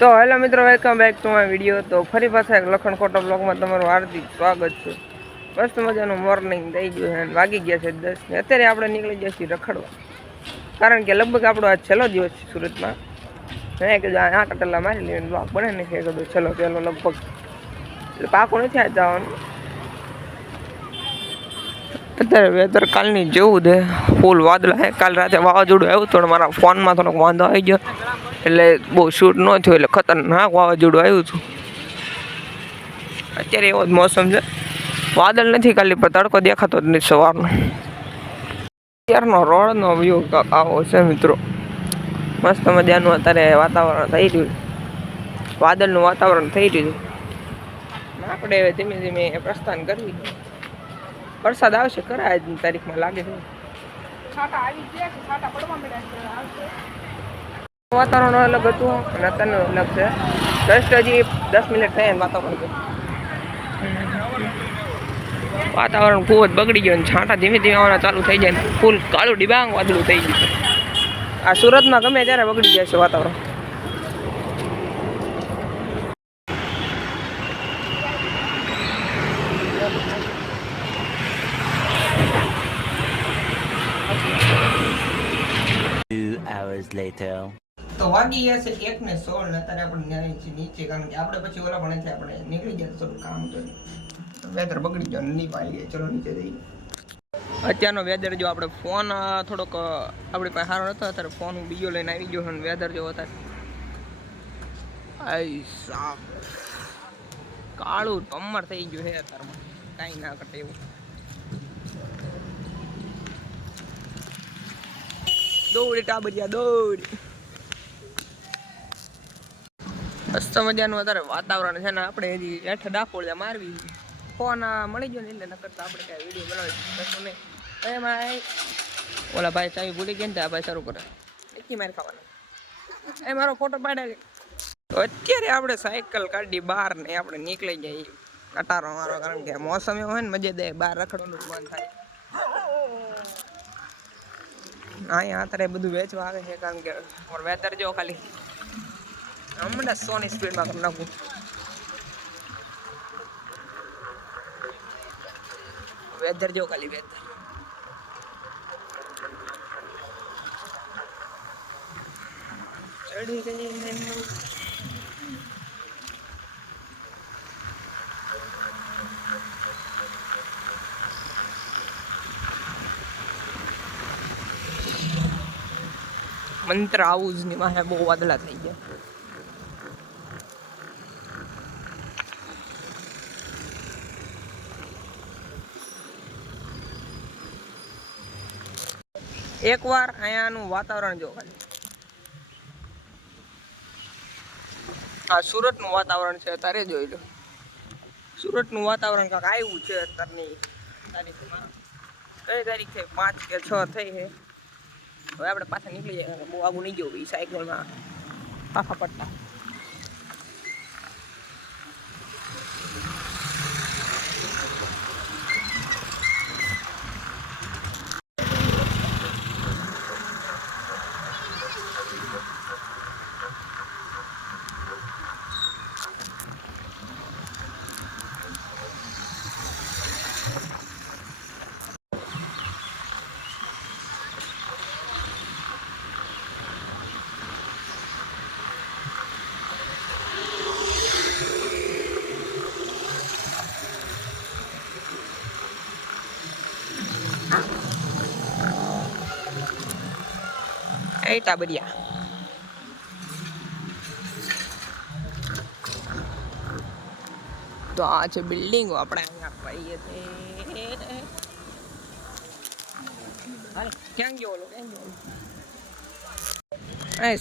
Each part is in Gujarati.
તો હેલો મિત્રો welcome back to my video તો ફરી પાછા એક લખણ ખોટો બ્લોગમાં તમારું હાર્દિક સ્વાગત છે. મસ્ત મજાનું મોર્નિંગ થઈ ગયું છે વાગી ગયા છે દસ ને અત્યારે આપણે નીકળી ગયા છીએ રખડવા. કારણ કે લગભગ આપણો આ છેલ્લો દિવસ છે સુરતમાં. મેં કીધું, આ કલાક મારી લઈને બ્લોગ બને ને કીધું, ચલો, પેલો લગભગ એટલે પાકું નથી આ જવાનું. અત્યારે વેધર કાલની જેવું છે. ફૂલ વાદળા છે. કાલ રાતે વાવાઝોડું આવ્યું તો મારા ફોનમાં થોડોક વાંધો આવી ગયો. એટલે બહુ શૂટ ન થયું, એટલે ખતરનાક વાવાઝોડું આવ્યું હતું. અત્યારે એવો જ મોસમ છે. વાદળ નથી ખાલી પણ તડકો દેખાતો જ નથી સવારનો. અત્યારનો રોડનો વ્યૂ આવો છે મિત્રો. મસ્ત મજાનું અત્યારે વાતાવરણ થઈ રહ્યું વાદળનું વાતાવરણ થઈ રહ્યું આપણે હવે ધીમે ધીમે પ્રસ્થાન કરવી. વરસાદ આવશે ખરા આજની તારીખમાં લાગે છે. વાતાવરણ અલગ હતું અને અત્યારનું અલગ છે. જસ્ટ હજી દસ મિનિટ થઈ વાતાવરણ વાતાવરણ ખૂબ જ બગડી ગયું અને છાંટા ધીમે ધીમે આવવાના ચાલુ થઈ જાય ફૂલ કાળું ડિબાંગ વાદળું થઈ ગયું આ સુરતમાં ગમે ત્યારે બગડી જાય છે વાતાવરણ. Later. તો વાગી હશે એક ને સોળ ને અત્યારે આપણે નીચે કારણ કે આપણે પછી ઓલા પણ આપણે નીકળી ગયા થોડું કામ તો વેધર બગડી ગયો નહીં પાડી ગયા ચલો નીચે જઈએ. અત્યારનો વેધર જો આપણે ફોન થોડોક આપણી પાસે સારો નતો, અત્યારે ફોન હું બીજો લઈને આવી ગયો અને વેધર જો અત્યારે આઈ સાપ. કાળું ટમર થઈ ગયું છે અત્યારમાં. કાંઈ ના ઘટે એવું. દોડી, ટાબરિયા દોડ. મસ્ત મજાનું અત્યારે વાતાવરણ છે ને આપણે હજી હેઠ ડાકોળિયા મારવી ફોન મળી ગયો ને એટલે ન તો આપણે કાંઈ વીડિયો બનાવી નહીં. એમાં ઓલા ભાઈ ચાવી ભૂલી ગયા ને આ ભાઈ શરૂ કરે. એકી માર ખાવાના. એ મારો ફોટો પાડે અત્યારે આપણે સાયકલ કાઢી બહાર ને આપણે નીકળી જઈએ. કટારો મારો, કારણ કે મોસમ એવો હોય ને, મજે દે, બહાર રખડવાનું મન થાય. અહીંયા અત્યારે બધું વેચવા આવે છે, કારણ કે વેધર જો ખાલી હમણાં સોની સ્પીડમાં કરી નાખું. વેધર જો ખાલી વેધર ચડી ગઈ મંત્ર આવું જ નહીં. મારે બહુ વાદળા થઈ ગયા. એકવાર અહીંયાનું વાતાવરણ જો આ સુરતનું વાતાવરણ છે અત્યારે જોઈ લો. સુરતનું વાતાવરણ કાંક આવ્યું છે અત્યારની તારીખમાં. કઈ તારીખ પાંચ કે છ થઈ છે. હવે આપણે પાછા નીકળી જાય બહુ આગું નહીં જવું. એ સાયકલમાં પાછા પડતા. એ ટાબરિયા તો આ છે બિલ્ડિંગો આપણે અહીંયા પાઈએ ક્યાં ગયો ઓલો? ક્યાં ગયો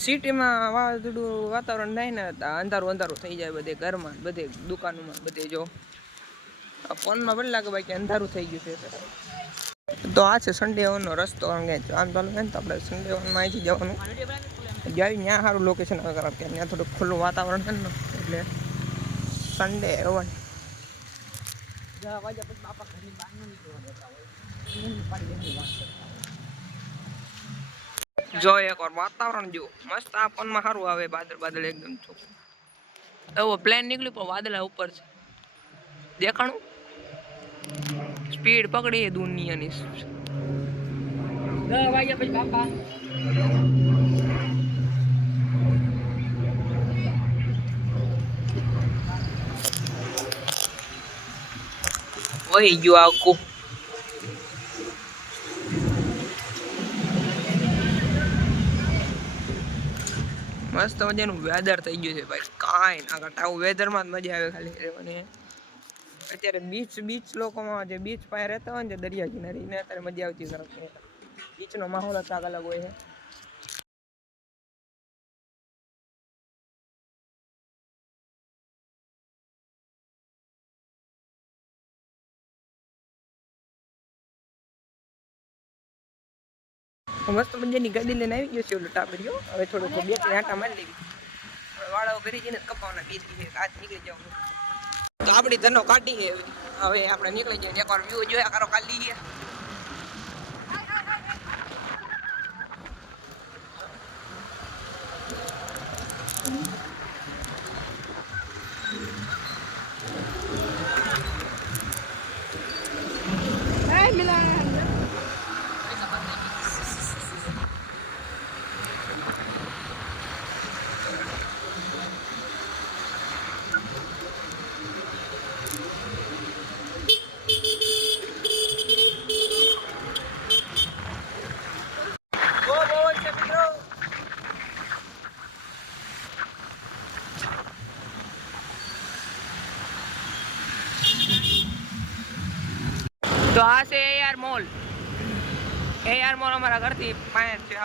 સિટીમાં વાવાઝોડું વાતાવરણ થાય ને અંધારું અંધારું થઈ જાય બધે ઘરમાં, બધે દુકાનોમાં બધે જો. ફોનમાં પણ લાગે બાકી અંધારું થઈ ગયું છે. તો આ છે સન્ડે વનનો રસ્તો આમ ચાલુ થાય ને તો આપણે સન્ડે વનમાં અહીંથી જવાનું. જાય ત્યાં સારું લોકેશન હવે કે ત્યાં થોડુંક ખુલ્લું વાતાવરણ છે ને, એટલે સન્ડે વન જો એકવાર વાતાવરણ જો મસ્ત આ ફોનમાં સારું આવે, બાદલ બાદલ એકદમ ચોખ્ખું. એવો પ્લેન નીકળ્યું પણ વાદળા ઉપર છે. દેખાણું? સ્પીડ પકડી દુનિયાની દસ વાગ્યા પછી બાપા. વહી ગયું આખું. મસ્ત મજાનું વેધર થઈ ગયું છે ભાઈ. કાંઈ ના કરતા. આવું વેધરમાં જ મજા આવે ખાલી રહેવાની. અત્યારે બીચ બીચ લોકોમાં જે બીચ પાસે રહેતા હોય ને દરિયા કિનારે, એને અત્યારે મજા આવતી સરસ બીચનો માહોલ જ અલગ હોય છે. મસ્ત મજાની ગાડી લઈને આવી ગયો છે ઓલો ટાબરીઓ હવે થોડુંક બે ત્રણ આંટા મારી લેવી. વાળાઓ વાળો કરી જઈને કપાવના બે દિવસે હાથ નીકળી જવું. તો આપણી ધનો કાઢી હવે આપણે નીકળી જઈએ એકવાર વ્યૂ જોયા કરો કાઢી લઈએ બહુ બહુ જ છે મિત્રો તો આ છે એઆર મોલ એઆર મોલ અમારા ઘરથી પાંચ છે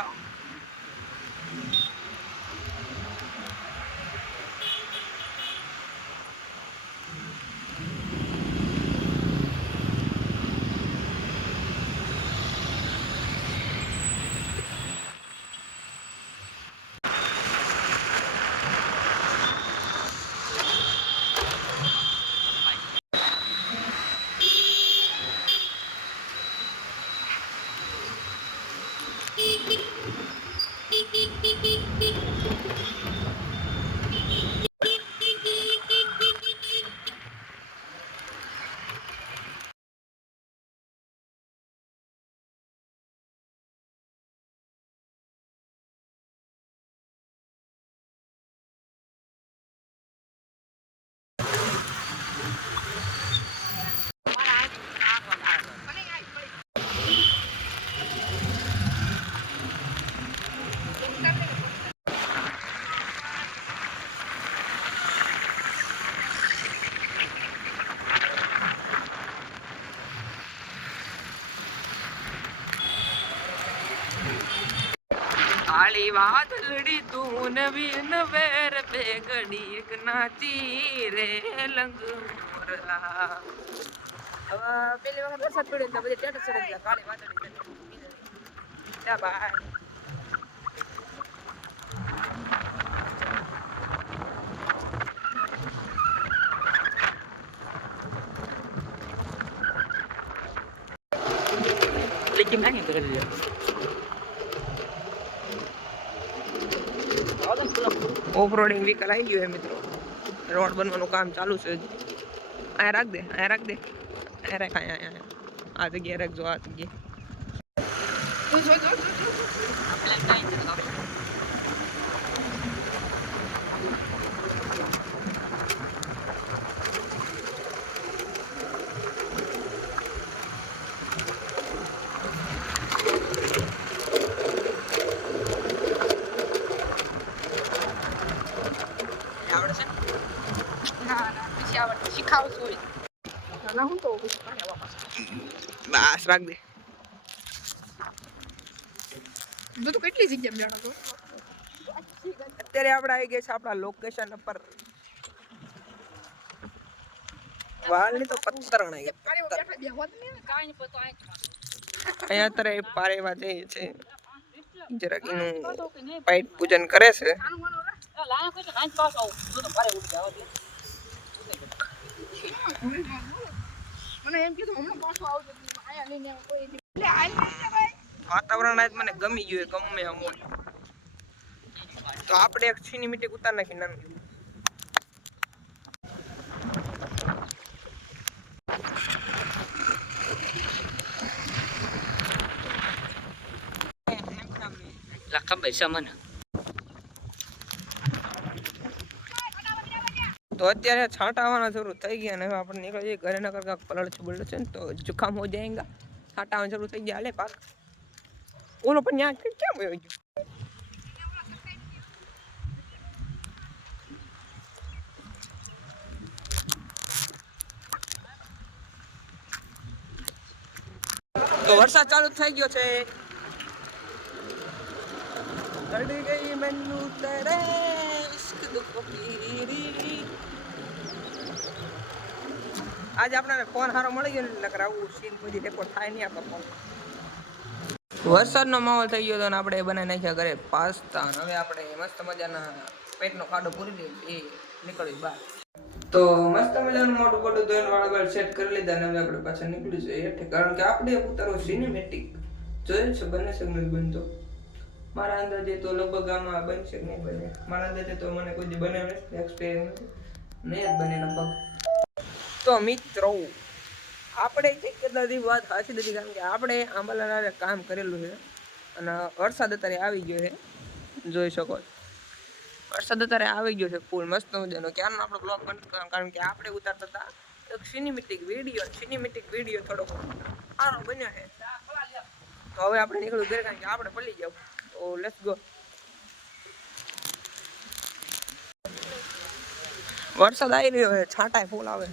વાદળડી તું નવીન વેર બે ઘડી એક નાચી રે લંગ મોરલા પેલી વખત વરસાદ પડ્યો બધી ટેટસ ચડી ગયા વાદળી દે ઓફરોડિંગ વ્હીકલ આવી ગયું એ મિત્રો. રોડ બનવાનું કામ ચાલુ છે અહીંયા રાખ દે, અહીંયા રાખ દે. અહીંયા રાખ, અહીંયા અહીંયા આ જગ્યાએ રાખજો આ જગ્યાએ આવડે છે ના ના પછી આવડે શીખાવશું હોય ના હું તો પછી પાણી વાપસ બસ રાખ દે. બધું કેટલી જગ્યા જાણો છો? અત્યારે આપણે આવી ગયા છે આપણા લોકેશન ઉપર. વાલની તો પથ્થર અણાઈ ગયા. પાણી બેઠા બે હોત ને અહીંયા અત્યારે પારેવા જઈએ છે જરાક એનું પાઇટ પૂજન કરે છે. મને એમ કીધું હમણાં પાછો આવજો. વાતાવરણ આજ મને ગમી ગયું ગમે અમોલ તો આપણે એક છીની મીટી ઉતાર નાખી નાની lakam ba isa? તો અત્યારે છાંટા આવવાના શરૂ થઈ ગયા ને હવે આપણે નીકળી જઈએ ઘરે નગર કાંક પલળ છે છે ને તો જુકામ હો જાયગા. છાંટા આવવાનું શરૂ થઈ ગયા, હાલે પાક. ઓલો પણ ત્યાં કેમ ગયો? તો વરસાદ ચાલુ થઈ ગયો છે. ચડી ગઈ મેનુ તરે ઇશ્ક દુખ પીરી. આજે આપણને ફોન સારો મળી ગયો નકર આવું સીન કોઈ રેકોર્ડ થાય નહીં આપણો ફોન. વરસાદનો માહોલ થઈ ગયો તો ને આપણે બનાવી નાખ્યા ઘરે પાસ્તા હવે આપણે મસ્ત મજાના પેટનો ખાડો પૂરી દઈએ એ નીકળ્યું બહાર. તો મસ્ત મજાનું મોટું મોટું ધોઈને વાળા સેટ કરી લીધા અને હવે આપણે પાછા નીકળ્યું છે હેઠે. કારણ કે આપણે ઉતારો સિનેમેટિક જોયું છે? બને નથી બનતો? મારા અંદાજે તો લગભગ આમાં બનશે નહીં બને. મારા અંદાજે તો મને કોઈ બનાવે એક્સપિરિયન્સ નથી નહીં જ બને લગભગ. તો મિત્રો, આપણે કદાચ વાત સાચી નથી, કારણ કે આપણે આંબાલાલ કામ કરેલું છે અને વરસાદ અત્યારે આવી ગયો છે. જોઈ શકો વરસાદ અત્યારે આવી ગયો છે, ફૂલ મસ્ત મજાનો. ક્યારનો આપણો બ્લોગ બંધ કારણ કે આપણે ઉતારતા હતા એક સિનેમેટિક વીડિયો સિનેમેટિક વીડિયો થોડોક સારો બન્યો છે. તો હવે આપણે નીકળ્યું ઘરે, કારણ કે આપણે પડી જાવ તો લેટ્સ ગો વરસાદ આવી રહ્યો છે, છાંટાય ફૂલ આવે.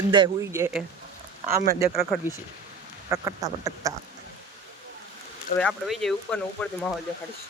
બધાય હુઈ જાય આમે દેખ રખડવી છે. રખડતા ભટકતા હવે આપણે વહી જઈએ ઉપરને ઉપરથી માહોલ દેખાડીશ.